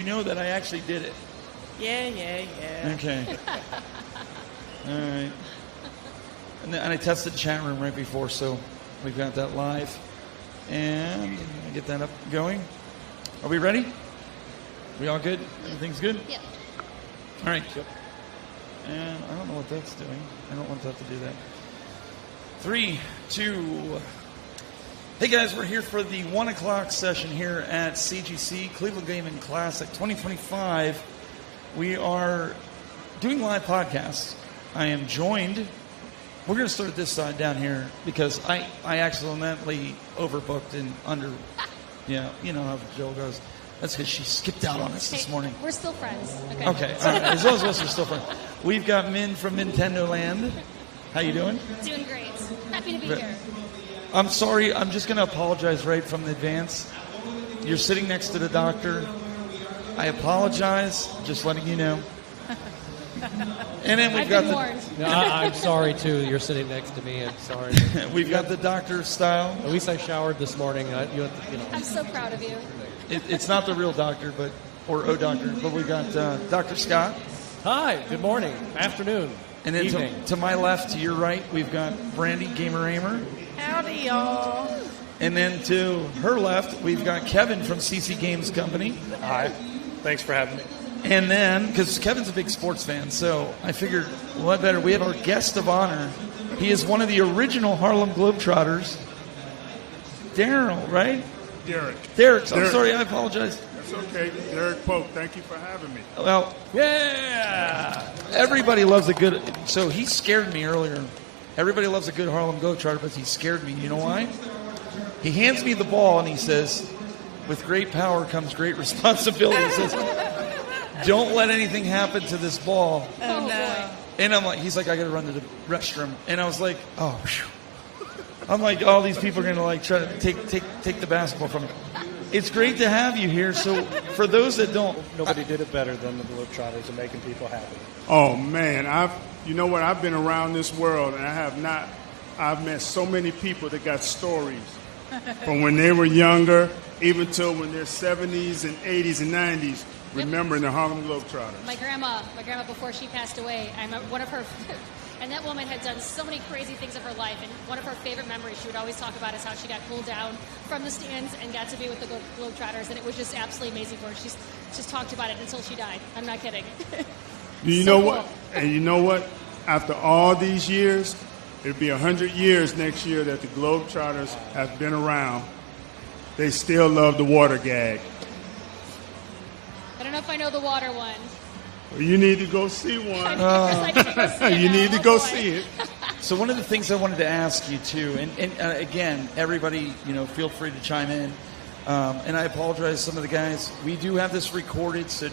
You know that I actually did it. Yeah. Okay. All right. And I tested the chat room right before, so we've got that live. And get that up going. Are we ready? We all good? Everything's good? Yeah. All right. And I don't know what that's doing. I don't want that to do that. 3, 2. Hey guys, we're here for the 1 o'clock session here at CGC, Cleveland Gaming Classic 2025. We are doing live podcasts. I am joined. We're going to start this side down here because I accidentally overbooked and under. Yeah, you know how Jill goes. That's because she skipped out on us this morning. We're still friends. Okay. All right. As long as us are still friends. We've got Min from Nintendo Land. How you doing? Doing great. Happy to be here. I'm sorry. I'm just going to apologize right from the advance. You're sitting next to the doctor. I apologize. Just letting you know. And then we've got the. No, I'm sorry too. You're sitting next to me. I'm sorry. We've got the doctor style. At least I showered this morning. I'm so proud of you. It's not the real doctor, or doctor, but we got Dr. Scott. Hi. Good morning. Afternoon. And then evening. to my left, to your right, we've got Brandi, Gamer Ahmer. Howdy, y'all. And then to her left, we've got Kevin from CC Games Company. Hi. Thanks for having me. And then, because Kevin's a big sports fan, so I figured, what better? We have our guest of honor. He is one of the original Harlem Globetrotters. Daryl, right? Derek. I'm sorry, I apologize. That's okay. Derek Pope, thank you for having me. Well, yeah. Everybody loves a good. So he scared me earlier. Everybody loves a good Harlem Globetrotter, but he scared me. You know why? He hands me the ball and he says, "With great power comes great responsibility." He says, "Don't let anything happen to this ball." Oh no. And I'm like, he's like, "I got to run to the restroom," and I was like, "Oh." Whew. I'm like, all these people are going to like try to take the basketball from me. It's great to have you here. So for those that don't, Nobody did it better than the Globetrotters and making people happy. Oh man, you know what? I've been around this world and I've met so many people that got stories from when they were younger, even till when they're 70s and 80s and 90s, remembering the Harlem Globetrotters. My grandma before she passed away, I'm one of her. And that woman had done so many crazy things in her life. And one of her favorite memories she would always talk about is how she got pulled down from the stands and got to be with the Globetrotters. And it was just absolutely amazing for her. She's just talked about it until she died. I'm not kidding. You know what? And you know what? After all these years, it'll be 100 years next year that the Globetrotters have been around. They still love the water gag. I don't know if I know the water one. Well, you need to go see one. You need to go see it. So one of the things I wanted to ask you too, and again, everybody, feel free to chime in. And I apologize, some of the guys. We do have this recorded, so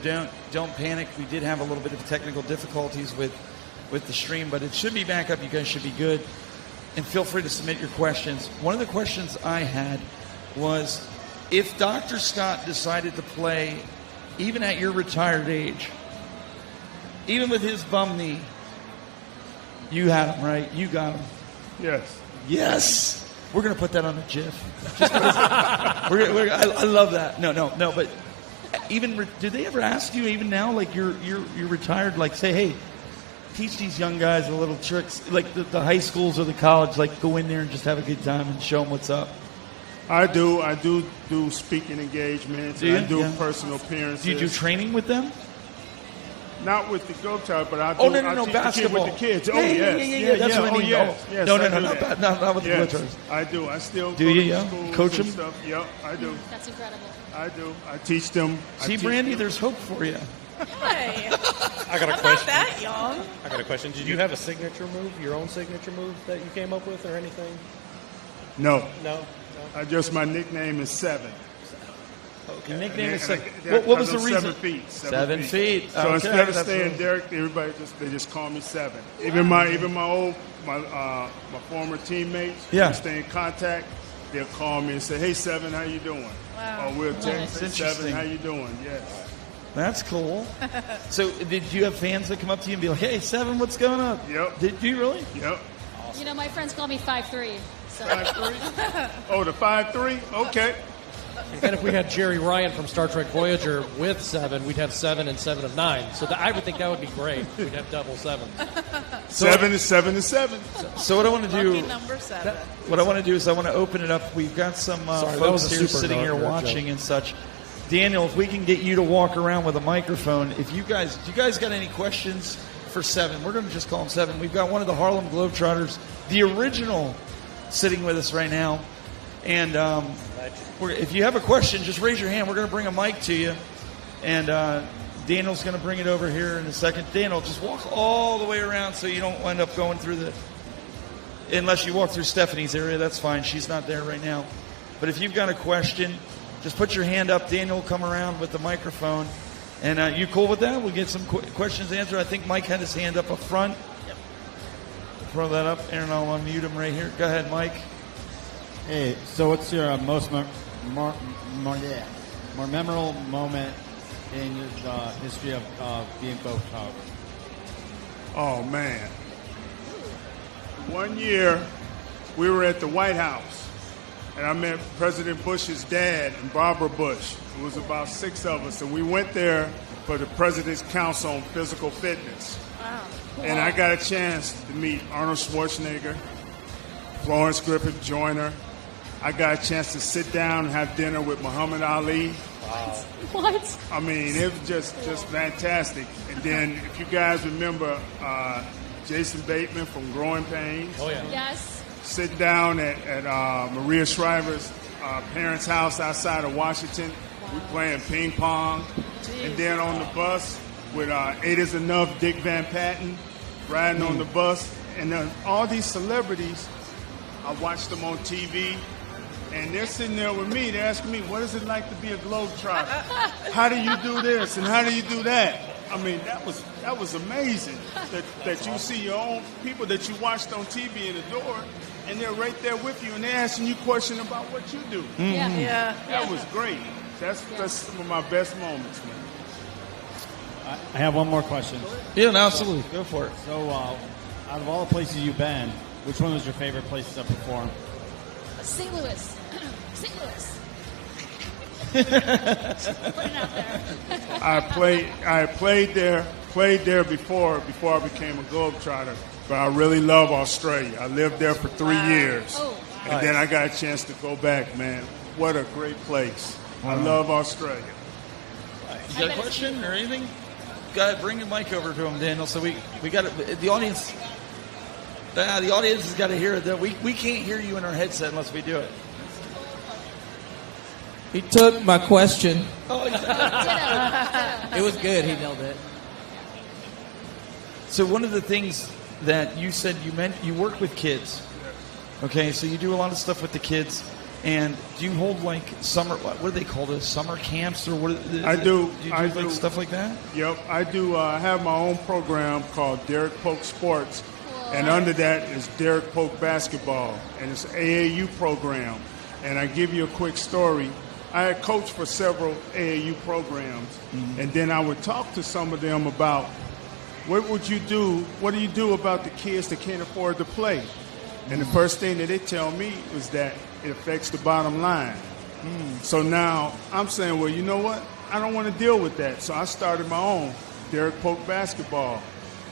don't panic. We did have a little bit of technical difficulties with the stream, but it should be back up. You guys should be good. And feel free to submit your questions. One of the questions I had was, if Dr. Scott decided to play, even at your retired age, even with his bum knee, you had him, right? You got him. Yes. Yes. We're going to put that on a GIF. I love that. No. But even, did they ever ask you, even now, like you're retired, like say, hey, teach these young guys a little tricks, like the high schools or the college, like go in there and just have a good time and show them what's up? I do speaking engagements. Do you? I do Yeah. personal appearances. Do you do training with them? Not with the Globetrotters, but I do. Oh, no, I teach basketball. The kids with the kids. Yeah, Oh, yes. yeah. That's what I mean. Yes. No, I do not that. not with Yes, the Globetrotters. I do. I still Do go you, to yeah? schools Coach and them? stuff. Yep, I do. That's incredible. I do. I teach them. See, Brandi, there's hope for you. Hey, I got a I'm question. not that young. I got a question. Did you have a signature move, your own signature move that you came up with or anything? No. No? My nickname is Seven. Your nickname is And Seven. What was the I'm reason? 7 feet. 7 feet. So Okay, instead of that's saying cool. Derek, everybody just call me Seven. Even my former teammates, Yeah. we stay in contact. They'll call me and say, "Hey, Seven, how you doing?" Wow. Or we'll text, That's "Hey, interesting. Seven, how you doing?" Yes. That's cool. So, did you have fans that come up to you and be like, "Hey, Seven, what's going on?" Yep. Did you really? Yep. My friends call me 5'3". So 5'3". Oh, the 5'3". Okay. And if we had Jerry Ryan from Star Trek Voyager with 7, we'd have 7 and 7 of 9. So I would think that would be great. We'd have double 7. 7 is 7 is 7. So what I want to do, Lucky number 7. what I want to do is I want to open it up. We've got some Sorry, that folks was a here super sitting here nerd watching joke. and such. Daniel, if we can get you to walk around with a microphone, do you guys got any questions for 7? We're going to just call him 7. We've got one of the Harlem Globetrotters, the original, sitting with us right now. And if you have a question, just raise your hand. We're going to bring a mic to you. And Daniel's going to bring it over here in a second. Daniel, just walk all the way around so you don't end up going through unless you walk through Stephanie's area, that's fine. She's not there right now. But if you've got a question, just put your hand up. Daniel will come around with the microphone. And you cool with that? We'll get some questions answered. I think Mike had his hand up front. Yep. Throw that up, and I'll unmute him right here. Go ahead, Mike. Hey, so what's your most more memorable moment in the history of being both top? Oh, man. One year, we were at the White House, and I met President Bush's dad and Barbara Bush. It was about 6 of us, and we went there for the President's Council on Physical Fitness. Wow. And I got a chance to meet Arnold Schwarzenegger, Florence Griffith Joyner. I got a chance to sit down and have dinner with Muhammad Ali. What? I mean, it was just fantastic. And then, if you guys remember, Jason Bateman from Growing Pains. Oh, yeah. Yes. Sitting down at Maria Shriver's parents' house outside of Washington. We playing ping pong. And then on the bus with Eight Is Enough, Dick Van Patten, riding on the bus. And all these celebrities, I watched them on TV. And they're sitting there with me. They're asking me, what is it like to be a Globetrotter? How do you do this and how do you do that? I mean, that was amazing that you see your own people that you watched on TV and adore, and they're right there with you, and they're asking you questions about what you do. Yeah. Yeah. That was great. That's some of my best moments, man. I have one more question. Yeah, no, absolutely. Go for it. So, out of all the places you've been, which one was your favorite place to perform? St. Louis. St. Louis. Put it out there. I played there before I became a Globetrotter, but I really love Australia. I lived there for 3 years. Oh, wow. And then I got a chance to go back, man. What a great place. I love Australia. You got a question or anything? Go ahead, bring the mic over to him, Daniel. So we got it. The audience. The audience has got to hear it. Though we can't hear you in our headset unless we do it. He took my question. Oh, exactly. It was good. He nailed it. So one of the things that you said you work with kids. Okay, so you do a lot of stuff with the kids. And do you hold like summer? What do they call those? Summer camps or what? I do. Do you I do like do. stuff like that? Yep, I do. I have my own program called Derek Polk Sports, and under that is Derek Polk Basketball, and it's an AAU program. And I give you a quick story. I had coached for several AAU programs, and then I would talk to some of them about what would you do? What do you do about the kids that can't afford to play? And the first thing that they tell me is that it affects the bottom line. So now I'm saying, well, you know what? I don't want to deal with that. So I started my own, Derek Polk Basketball.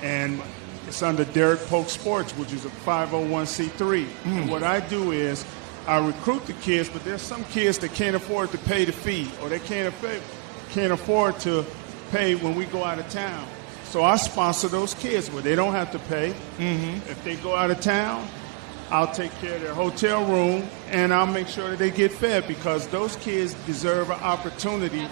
And it's under Derek Polk Sports, which is a 501c3. And what I do is I recruit the kids, but there's some kids that can't afford to pay the fee, or they can't afford to pay when we go out of town. So I sponsor those kids where they don't have to pay. If they go out of town, I'll take care of their hotel room, and I'll make sure that they get fed, because those kids deserve an opportunity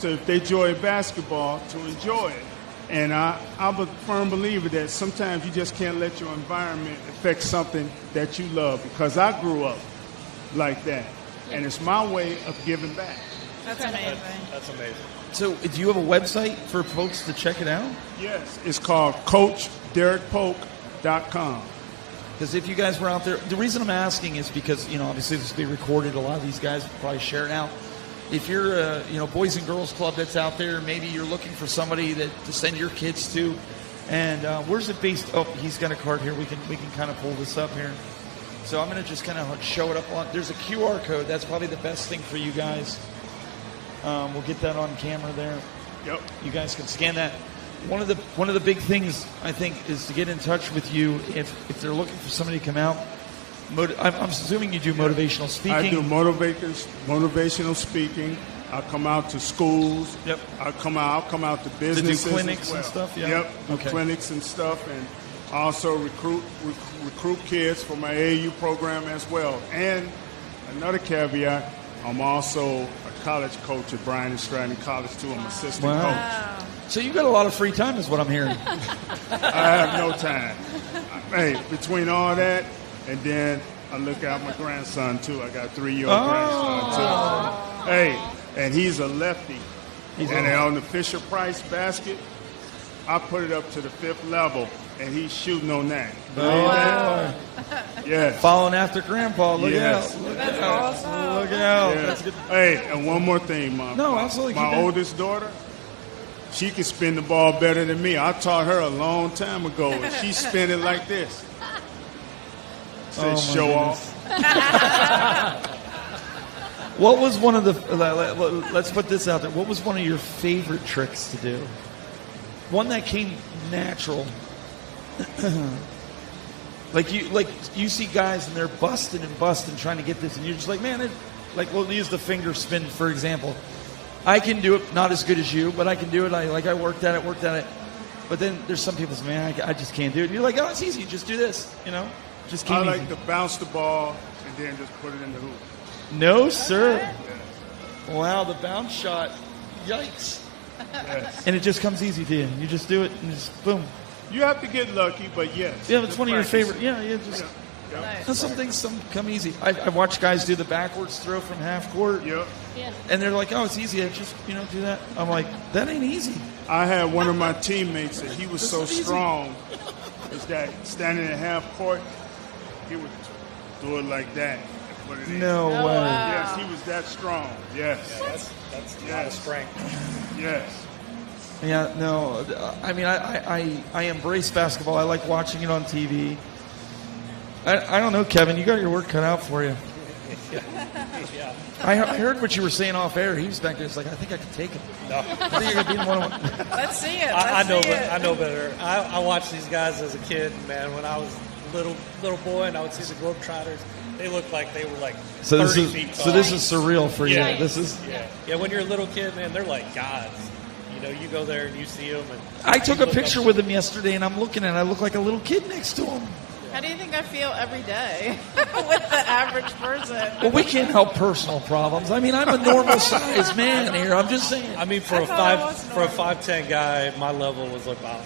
to, if they enjoy basketball, to enjoy it. And I'm a firm believer that sometimes you just can't let your environment affect something that you love, because I grew up like that, and it's my way of giving back. That's amazing. That's amazing. So do you have a website for folks to check it out? Yes, it's called CoachDerekPolk.com. Because if you guys were out there, the reason I'm asking is because, obviously this will be recorded. A lot of these guys will probably share it out. If you're a, Boys and Girls Club that's out there, maybe you're looking for somebody to send your kids to. And where's it based? Oh, he's got a card here. We can kind of pull this up here. So I'm going to just kind of show it up on. There's a QR code. That's probably the best thing for you guys. We'll get that on camera there. Yep. You guys can scan that. One of the big things I think is to get in touch with you if they're looking for somebody to come out. I'm assuming you do motivational speaking. I do motivational speaking. I'll come out to schools. Yep. I'll come out to businesses. To do clinics as well. and stuff. Yeah. Yep. Okay. Clinics and stuff, and also recruit kids for my AAU program as well. And another caveat, I'm also a college coach at Bryan and Stratton College too. I'm assistant coach. So you got a lot of free time, is what I'm hearing. I have no time. Hey, between all that, and then I look out my grandson too. I got a 3-year-old grandson too. Hey, and he's a lefty. And on the Fisher-Price basket, I put it up to the 5th level, and he's shooting on that. Wow. Yes. Following after Grandpa. Look Yes. out. Look That's out. awesome. Look out. Yeah. That's good. Hey, and one more thing, Mom. No, absolutely. My Keep that. oldest daughter, she can spin the ball better than me. I taught her a long time ago, and she spin it like this. Say, Oh, my show goodness. off. What was one of the? Let's put this out there. What was one of your favorite tricks to do? One that came natural. like you see guys and they're busting trying to get this, and you're just like, man, we'll use the finger spin for example. I can do it, not as good as you, but I can do it. I worked at it. But then there's some people say, man, I just can't do it. And you're like, oh, it's easy. Just do this, Just keep I easy. like to bounce the ball and then just put it in the hoop. No, sir. Wow, the bounce shot. Yikes. Yes. And it just comes easy to you. You just do it and just boom. You have to get lucky, but yes. Yeah, it's just one of your practice. favorite. Yeah, just. Yep. Nice. Some things come easy. I watch guys do the backwards throw from half court. Yep. Yeah. And they're like, oh, it's easy. I just, do that. I'm like, that ain't easy. I had one of my teammates that he was so That's not easy. strong is that standing at half court, he would do it like that and put it in. No Oh, way. wow. Yes, he was that strong. Yes. That's a lot of strength. Yes. Yeah, no. I mean, I embrace basketball. I like watching it on TV. I don't know, Kevin. You got your work cut out for you. Yeah. I heard what you were saying off air. He was back there. It's like, I think I can take him. No. I think I could beat him one-on-one. Let's see it. I Let's know, see it. I know better. I watched these guys as a kid, man. When I was a little boy, and I would see the Globetrotters, they looked like they were like 30 feet tall. So this is surreal for you. Yeah. This is. Yeah. When you're a little kid, man, they're like gods. You go there and you see them. And I took you a look picture up- with him yesterday, and I'm looking at it. I look like a little kid next to him. How do you think I feel every day with the average person? Well, we can't help personal problems. I mean, I'm a normal sized man here. I'm just saying. I mean, for I a thought I five was for a normal. 5'10" guy, my level was about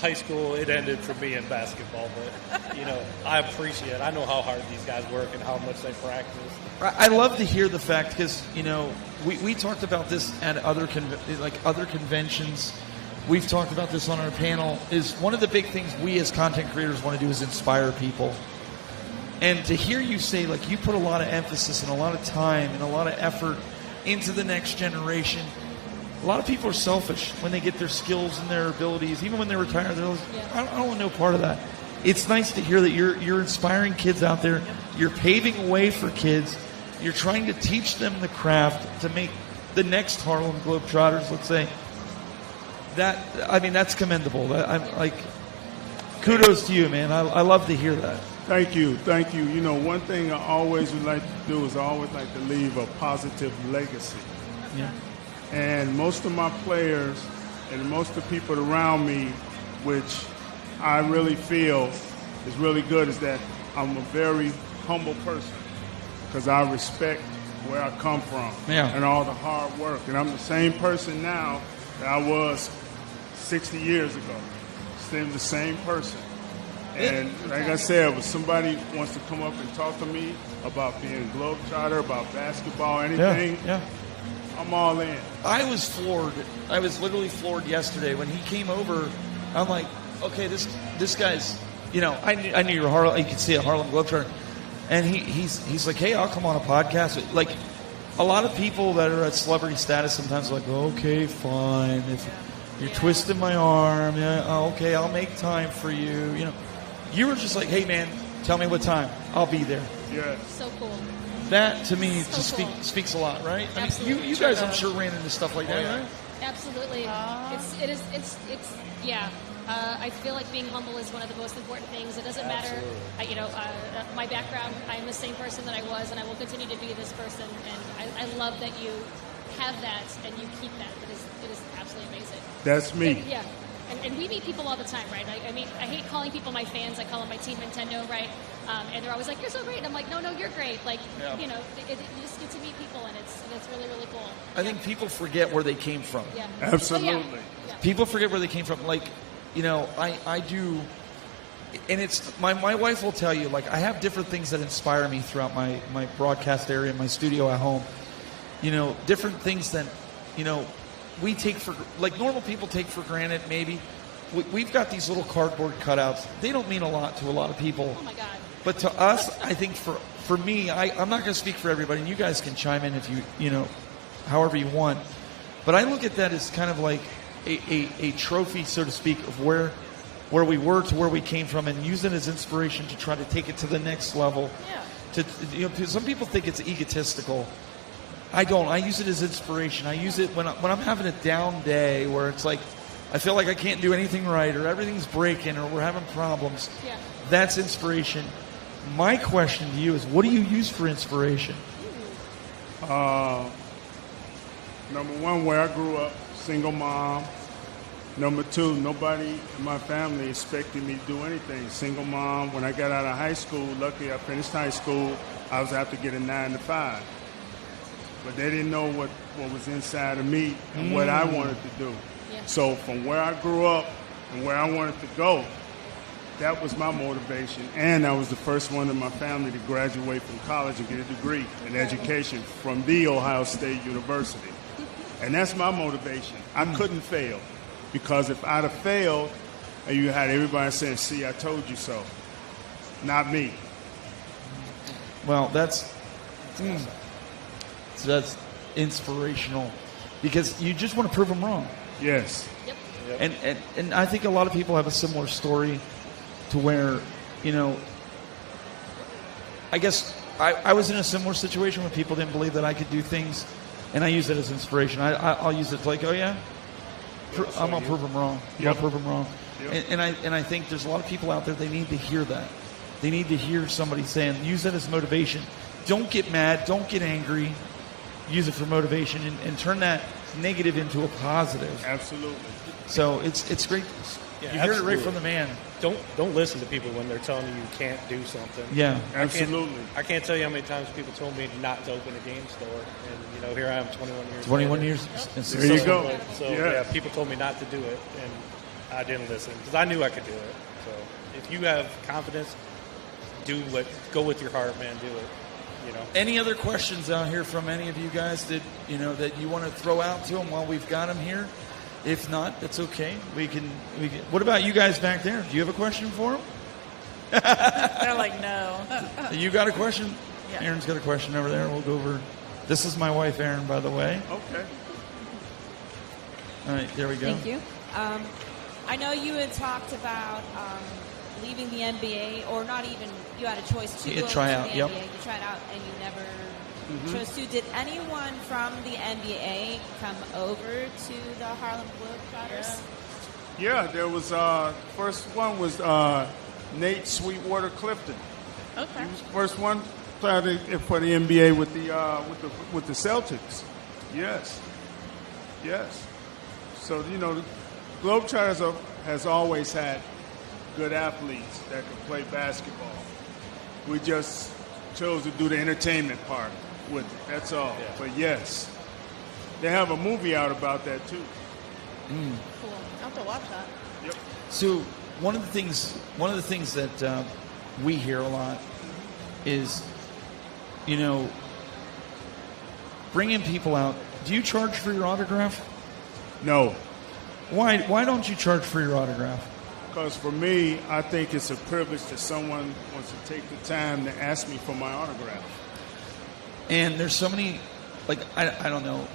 high school. It ended for me in basketball, but I appreciate it. I know how hard these guys work and how much they practice. I love to hear the fact because we talked about this at other conventions. We've talked about this on our panel. Is one of the big things we as content creators want to do is inspire people. And to hear you say, like, you put a lot of emphasis and a lot of time and a lot of effort into the next generation. A lot of people are selfish when they get their skills and their abilities. Even when they're retired, they're like, I don't want no part of that. It's nice to hear that you're inspiring kids out there. You're paving a way for kids. You're trying to teach them the craft to make the next Harlem Globetrotters, let's say. That's commendable. I'm like, kudos to you, man. I love to hear that. Thank you. One thing I always would like to do is I always like to leave a positive legacy. Yeah. And most of my players and most of the people around me, which I really feel is really good, is that I'm a very humble person because I respect where I come from and all the hard work. And I'm the same person now that I was 60 years ago. Still the same person. And like I said, if somebody wants to come up and talk to me about being a Globetrotter, about basketball, anything, I'm all in. I was floored. I was literally floored yesterday when he came over. I'm like, okay, this guy's, I knew you were Harlem. You could see a Harlem Globetrotter, and he's like, hey, I'll come on a podcast. Like, a lot of people that are at celebrity status sometimes are like, okay, fine. If you're twisting my arm, okay, I'll make time for you. You were just like, hey, man, Tell me what time. I'll be there. Yes. So cool. That to me So just cool. speaks a lot, right? I mean, Absolutely. you guys, I'm sure, ran into stuff like that, right? Absolutely. It's yeah. I feel like being humble is one of the most important things. It doesn't matter, my background. I'm the same person that I was, and I will continue to be this person. And I love that you have that and you keep that. It is absolutely amazing. That's me. Yeah. And we meet people all the time, right? I mean, I hate calling people my fans. I call them my Team Nintendo, right? And they're always like, "You're so great." And I'm like, "No, you're great." Like, you just get to meet people, and it's really, really cool. I think people forget where they came from. Yeah. Absolutely. Yeah. People forget where they came from. Like, I do, and it's my wife will tell you, like, I have different things that inspire me throughout my broadcast area, my studio at home. Different things that, we take for, like, normal people take for granted, maybe. We've got these little cardboard cutouts. They don't mean a lot to a lot of people. Oh my God. But to us, I think for me, I'm not going to speak for everybody, and you guys can chime in if you however you want. But I look at that as kind of like a trophy, so to speak, of where we were to where we came from, and use it as inspiration to try to take it to the next level. Yeah. Some people think it's egotistical. I don't. I use it as inspiration. I use it when I'm having a down day where it's like I feel like I can't do anything right, or everything's breaking, or we're having problems. Yeah. That's inspiration. My question to you is, what do you use for inspiration? Number one, where I grew up, single mom. Number two, nobody in my family expected me to do anything. Single mom. When I got out of high school, luckily I finished high school, I was have to get a 9 to 5. But they didn't know what was inside of me and what I wanted to do. Yeah. So from where I grew up and where I wanted to go, that was my motivation. And I was the first one in my family to graduate from college and get a degree in education from the Ohio State University. And that's my motivation. I couldn't fail, because if I'd have failed, and you had everybody saying, "See, I told you so." Not me. Well, that's inspirational, because you just want to prove them wrong. Yes. Yep. And I think a lot of people have a similar story to where, I guess I was in a similar situation where people didn't believe that I could do things, and I use it as inspiration. I'll use it to like, oh yeah, I'm going to prove them wrong. Yep. I'll prove them wrong. Yep. And I think there's a lot of people out there, they need to hear that. They need to hear somebody saying, use that as motivation. Don't get mad. Don't get angry. Use it for motivation, and turn that negative into a positive. Absolutely. So it's great. Yeah, you hear it absolutely. right from the man. Don't listen to people when they're telling you can't do something. Yeah. Absolutely. I can't tell you how many times people told me not to open a game store, and here I am, 21 years. 21 later. years. There you go. So Yeah. people told me not to do it, and I didn't listen because I knew I could do it. So if you have confidence, go with your heart, man. Do it. Any other questions out here from any of you guys that you want to throw out to them while we've got them here? If not, that's okay. We can. What about you guys back there? Do you have a question for them? They're like, no. You got a question? Yeah. Aaron's got a question over there. We'll go over. This is my wife, Erin, by the way. Okay. All right, there we go. Thank you. I know you had talked about leaving the NBA, or not even, you had a choice to You go try to out, the yep. NBA. You tried out and you never chose to. Did anyone from the NBA come over to the Harlem Globetrotters? Yeah, there was, first one was Nate Sweetwater Clifton. Okay. He was the first one playing for the NBA with the Celtics. Yes. So, the Globetrotters has always had good athletes that could play basketball. We just chose to do the entertainment part with it. That's all. Yeah. But yes, they have a movie out about that too. Cool. I'll have to watch that. Yep. So one of the things that we hear a lot is, bringing people out. Do you charge for your autograph? No, Why don't you charge for your autograph? because for me, I think it's a privilege that someone wants to take the time to ask me for my autograph. And there's so many, like, I don't know.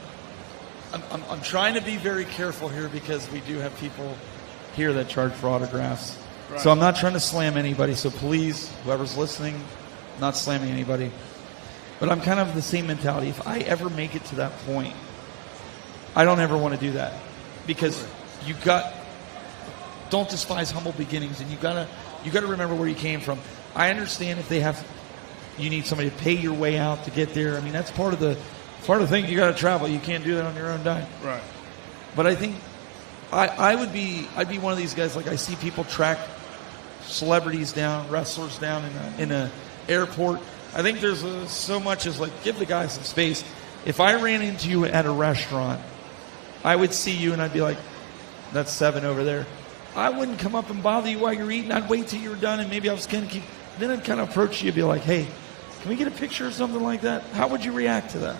I'm trying to be very careful here because we do have people here that charge for autographs. So I'm not trying to slam anybody. So please, whoever's listening, not slamming anybody. But I'm kind of the same mentality. If I ever make it to that point, I don't ever want to do that. Because don't despise humble beginnings, and you gotta remember where you came from. I understand if you need somebody to pay your way out to get there. I mean, that's part of the thing. You got to travel. You can't do that on your own dime. Right. But I think I'd be one of these guys. Like, I see people track celebrities down, wrestlers down in a airport. I think there's so much as like, give the guy some space. If I ran into you at a restaurant, I would see you and I'd be like, that's 7 over there. I wouldn't come up and bother you while you're eating. I'd wait till you were done, and maybe I was going to keep. Then I'd kind of approach you and be like, hey, can we get a picture or something like that? How would you react to that?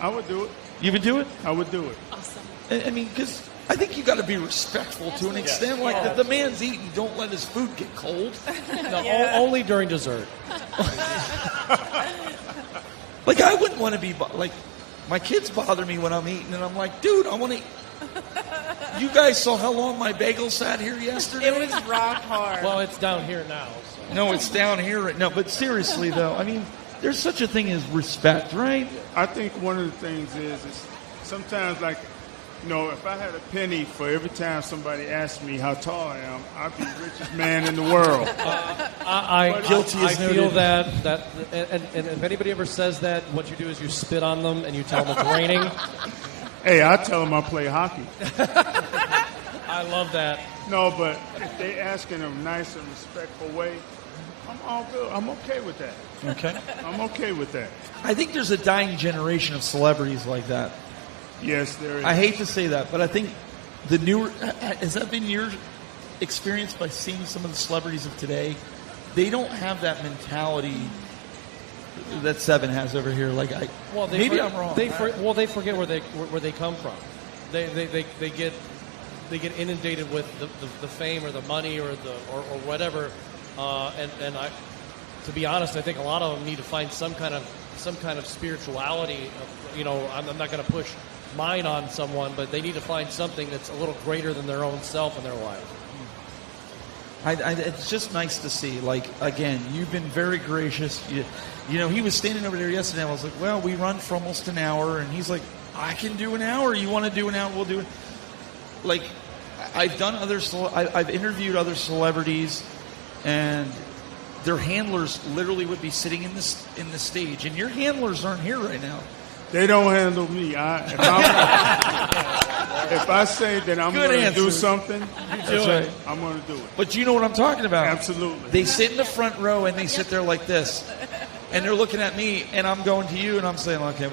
I would do it. You would do it? I would do it. Awesome. I mean, because I think you got to be respectful to an extent. Like, the man's eating, don't let his food get cold. No, only during dessert. Like, I wouldn't want to be, like, my kids bother me when I'm eating, and I'm like, dude, I want to eat. You guys saw how long my bagel sat here yesterday? It was rock hard. Well, it's down here now. So. No, it's down here right now. But seriously, though, I mean, there's such a thing as respect, right? I think one of the things is sometimes, like, you know, if I had a penny for every time somebody asked me how tall I am, I'd be the richest man in the world. I Guilty feel that and if anybody ever says that, what you do is you spit on them and you tell them it's raining. Hey, I tell them I play hockey. I love that. No, but if they ask in a nice and respectful way, I'm all good. I'm okay with that. Okay. I'm okay with that. I think there's a dying generation of celebrities like that. Yes, there is. I hate to say that, but I think the newer... Has that been your experience by seeing some of the celebrities of today? They don't have that mentality that Seven has over here. Like, maybe I'm wrong. They forget where they come from. They get inundated with the fame or the money or whatever. And I, to be honest, I think a lot of them need to find some kind of spirituality. You know, I'm not going to push mine on someone, but they need to find something that's a little greater than their own self in their life. It's just nice to see. Like, again, you've been very gracious. You know, he was standing over there yesterday, and I was like, well, we run for almost an hour. And he's like, I can do an hour. You want to do an hour? We'll do it. Like, I've done I've interviewed other celebrities, and their handlers literally would be sitting in the stage. And your handlers aren't here right now. They don't handle me. If I say that I'm going to do something, I'm going to do it. But you know what I'm talking about. Absolutely. They sit in the front row and they sit there like this, and they're looking at me, and I'm going to you, and I'm saying, okay,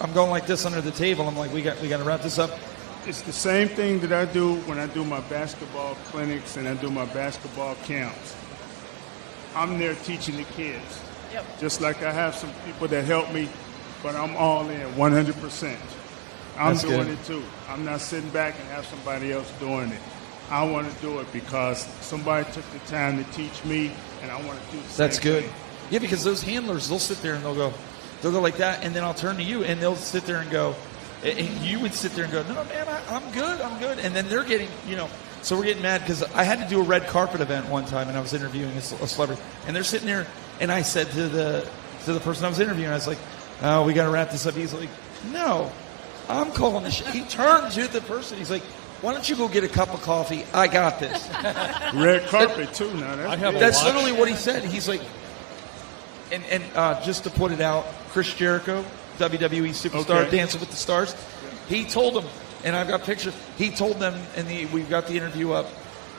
I'm going like this under the table. I'm like, we got to wrap this up. It's the same thing that I do when I do my basketball clinics and I do my basketball camps. I'm there teaching the kids. Yep. Just like I have some people that help me, but I'm all in 100%. I'm doing it too. I'm not sitting back and have somebody else doing it. I want to do it because somebody took the time to teach me, and I want to do the same That's good. thing. Yeah, because those handlers, they'll sit there and they'll go like that, and then I'll turn to you, and they'll sit there and go, and you would sit there and go, no, man, I'm good. And then they're getting, so we're getting mad because I had to do a red carpet event one time, and I was interviewing a celebrity, and they're sitting there, and I said to the person I was interviewing, I was like, oh, we got to wrap this up. He's like, no, I'm calling the shit. He turned to the person. He's like, why don't you go get a cup of coffee? I got this. Red carpet, too, now. That's literally what he said. He's like, and just to put it out, Chris Jericho, WWE superstar, Dancing with the Stars, he told them, and I've got pictures, he told them, and we've got the interview up,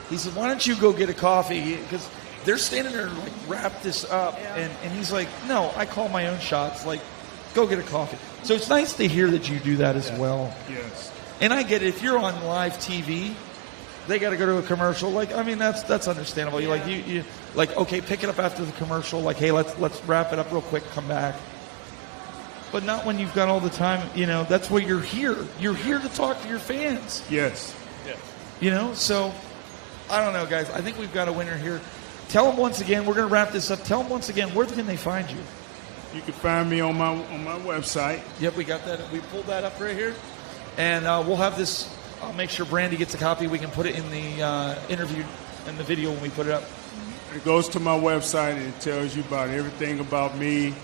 he said, why don't you go get a coffee? Because they're standing there like, wrap this up. Yeah. And he's like, no, I call my own shots. Like, go get a coffee. So it's nice to hear that you do that as well. Yes. And I get it. If you're on live TV, they got to go to a commercial. Like, I mean, that's understandable. Yeah. You like, okay, pick it up after the commercial. Like, hey, let's wrap it up real quick. Come back. But not when you've got all the time. That's why you're here. You're here to talk to your fans. Yes. Yeah. So I don't know, guys. I think we've got a winner here. Tell them once again. We're going to wrap this up. Tell them once again, where can they find you? You can find me on my website. Yep, we got that. We pulled that up right here. And we'll have this. I'll make sure Brandi gets a copy. We can put it in the interview in the video when we put it up? It goes to my website and it tells you about everything about me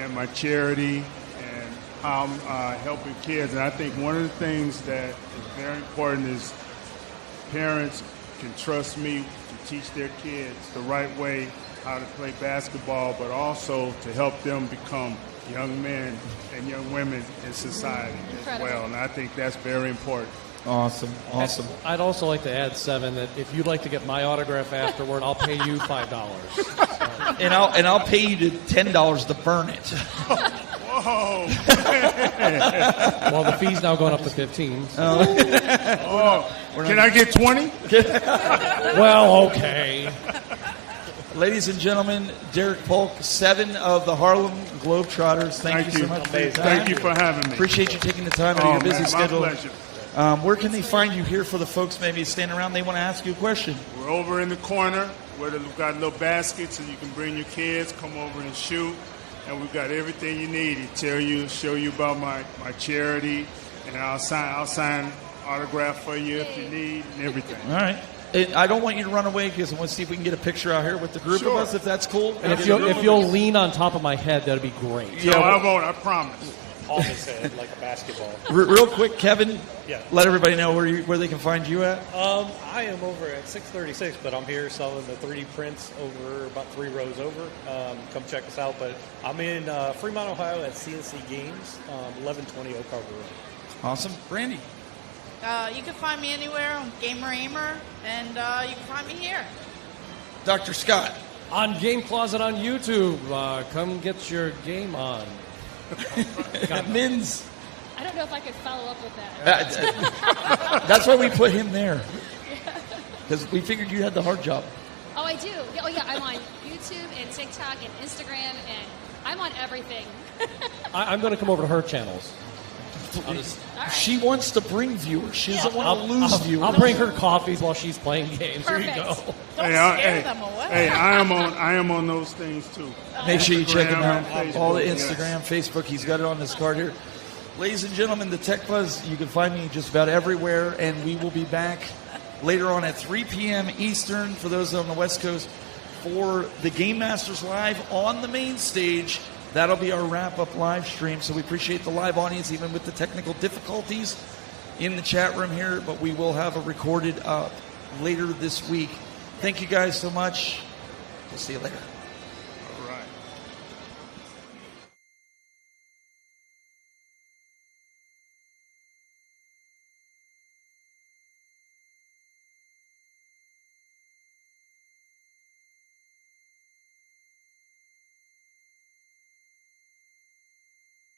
and my charity and how I'm helping kids. And I think one of the things that is very important is parents can trust me to teach their kids the right way how to play basketball, but also to help them become young men and young women in society as well. And I think that's very important. Awesome. I'd also like to add, Seven, that if you'd like to get my autograph afterward, I'll pay you $5. And I'll pay you $10 to burn it. Whoa! Well, the fee's now going up to 15. Oh, can I get 20? Well, okay. Ladies and gentlemen, Derek Polk, 7 of the Harlem Globetrotters. Thank you so much for your time. Thank you for having me. Appreciate you taking the time out of your busy schedule. My pleasure. Where can they find you here for the folks maybe standing around? They want to ask you a question. We're over in the corner where we've got little baskets and you can bring your kids, come over and shoot. And we've got everything you need. Show you about my charity, and I'll sign autograph for you if you need and everything. All right. I don't want you to run away because I want to see if we can get a picture out here with the group of us, if that's cool. And if you'll lean on top of my head, that'd be great. Yeah, I won't. I promise. Off his head like a basketball. Real quick, Kevin, Yeah. let everybody know where they can find you at. I am over at 636, but I'm here selling the 3D prints over about 3 rows over. Come check us out. But I'm in Fremont, Ohio at CNC Games, 1120 Oak Harbor Road. Awesome. Brandi. You can find me anywhere on Ahmer, and you can find me here. Dr. Scott. On Game Closet on YouTube. Come get your game on. Mins. I don't know if I could follow up with that. That's why we put him there. Because we figured you had the hard job. Oh, I do. Oh, yeah. I'm on YouTube and TikTok and Instagram, and I'm on everything. I'm going to come over to her channels. She wants to bring viewers. She doesn't want to lose viewers. I'll bring her coffees while she's playing games. Perfect. There you go. Don't scare them away. Hey, I am on those things too. Make sure you check him out. Facebook, All the yes. Instagram, Facebook. He's got it on his card here. Ladies and gentlemen, the Tech Buzz, you can find me just about everywhere, and we will be back later on at 3 p.m. Eastern for those on the West Coast for the Game Masters Live on the main stage. That'll be our wrap-up live stream, so we appreciate the live audience, even with the technical difficulties in the chat room here, but we will have a recorded up later this week. Thank you guys so much. We'll see you later.